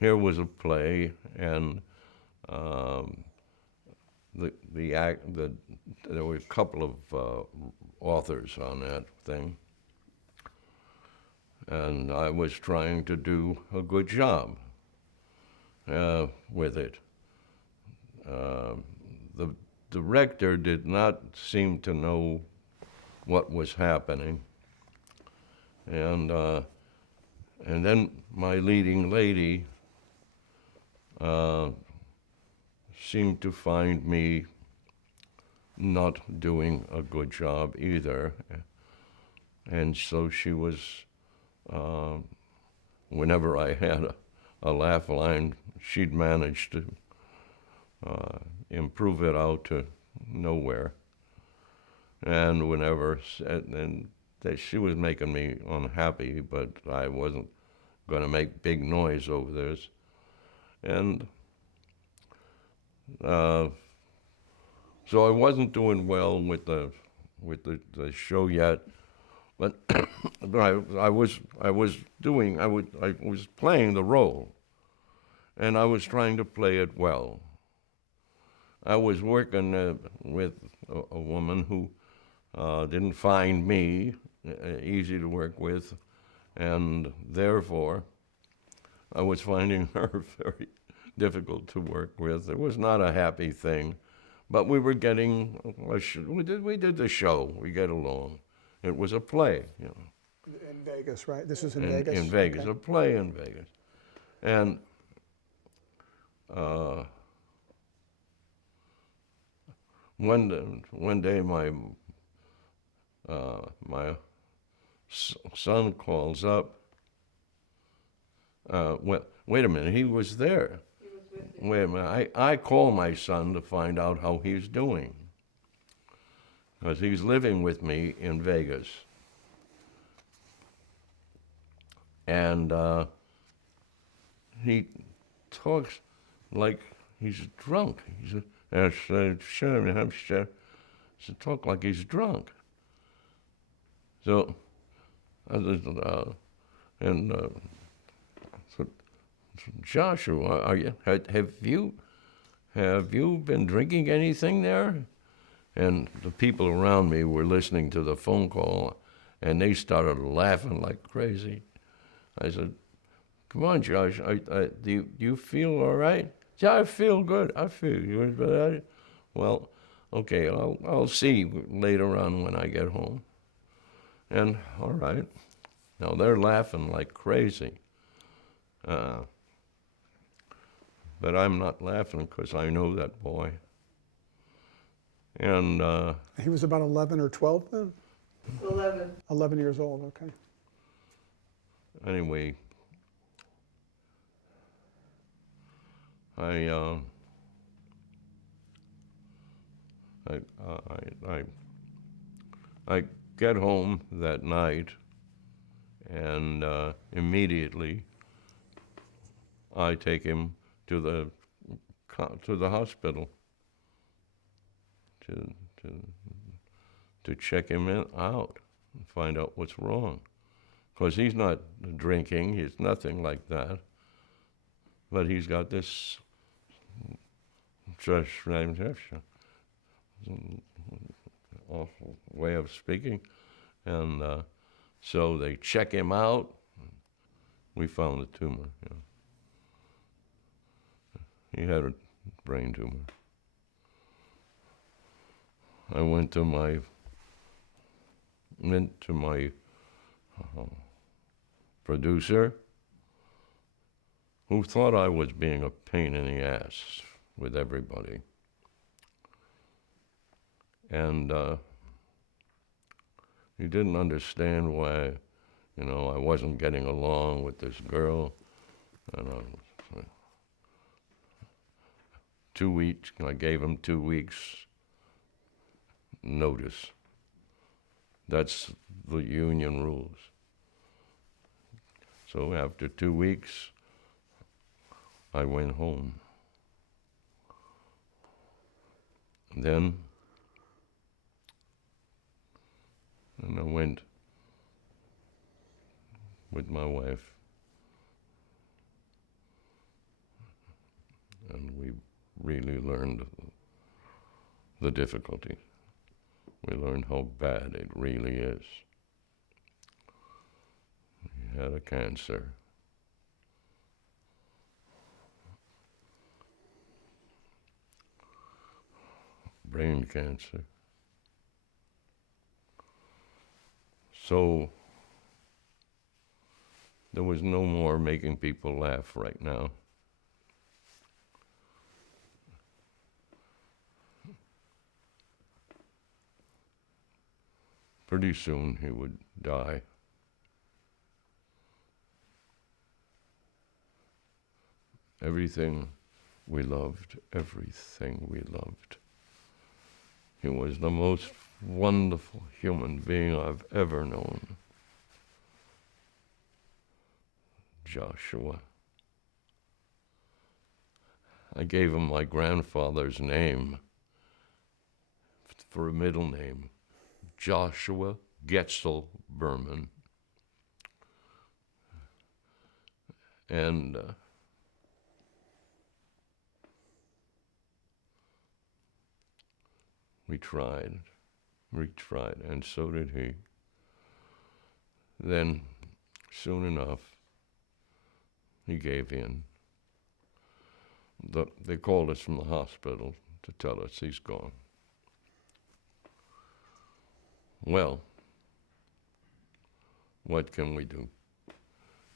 here was a play, and um, the act the there were a couple of authors on that thing, and I was trying to do a good job with it. Uh, the director did not seem to know what was happening, and then my leading lady uh, seemed to find me not doing a good job either, and so she was. Uh, Whenever I had a laugh line, she'd manage to uh, improve it out to nowhere. And whenever, and she was making me unhappy, but I wasn't going to make big noise over this. And uh, so I wasn't doing well with the show yet, but but I was playing the role, and I was trying to play it well. I was working with a woman who didn't find me easy to work with, and therefore I was finding her very difficult to work with. It was not a happy thing, but we were getting we did the show. We get along. It was a play, you know. In Vegas, right? This is in Vegas? In Vegas, Okay. a play in Vegas. And uh, one day my son calls up. Wait a minute, he was there. He was with you. Wait a minute, I call my son to find out how he's doing, because he's living with me in Vegas. And he talks like he's drunk. He talk like he's drunk. So, and so, Joshua, have you been drinking anything there? And the people around me were listening to the phone call, and they started laughing like crazy. I said, "Come on, Josh, do you feel all right?" "Yeah, I feel good. I feel good." But well, okay, I'll see you later on when I get home. And all right. Now they're laughing like crazy. Uh, but I'm not laughing because I know that boy. And He was about 11 or 12 then? 11. 11 years old, okay. anyway, I, I, I, I get home that night, and immediately I take him to the hospital to to check him out and find out what's wrong, because he's not drinking, he's nothing like that, but he's got this awful way of speaking, and so they check him out. We found a tumor. Yeah. He had a brain tumor. I went to my producer, who thought I was being a pain in the ass with everybody. And he didn't understand why, I wasn't getting along with this girl. And 2 weeks, I gave him 2 weeks notice. That's the union rules. So after 2 weeks, I went home. Then I went with my wife really learned the difficulty. We learned how bad it really is. He had a cancer. Brain cancer. So there was no more making people laugh right now. Pretty soon he would die. Everything we loved, everything we loved. He was the most wonderful human being I've ever known. Joshua. I gave him my grandfather's name for a middle name, Joshua Getzel Berman. And we tried, and so did he. Then, soon enough, he gave in. They called us from the hospital to tell us he's gone. Well, what can we do?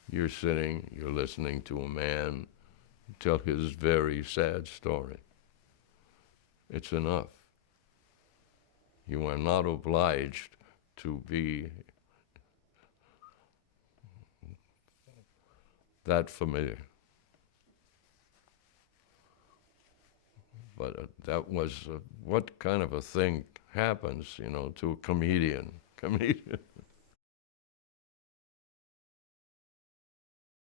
You're listening to a man tell his very sad story. It's enough. You are not obliged to be that familiar. But that was, what kind of a thing happens, to a comedian?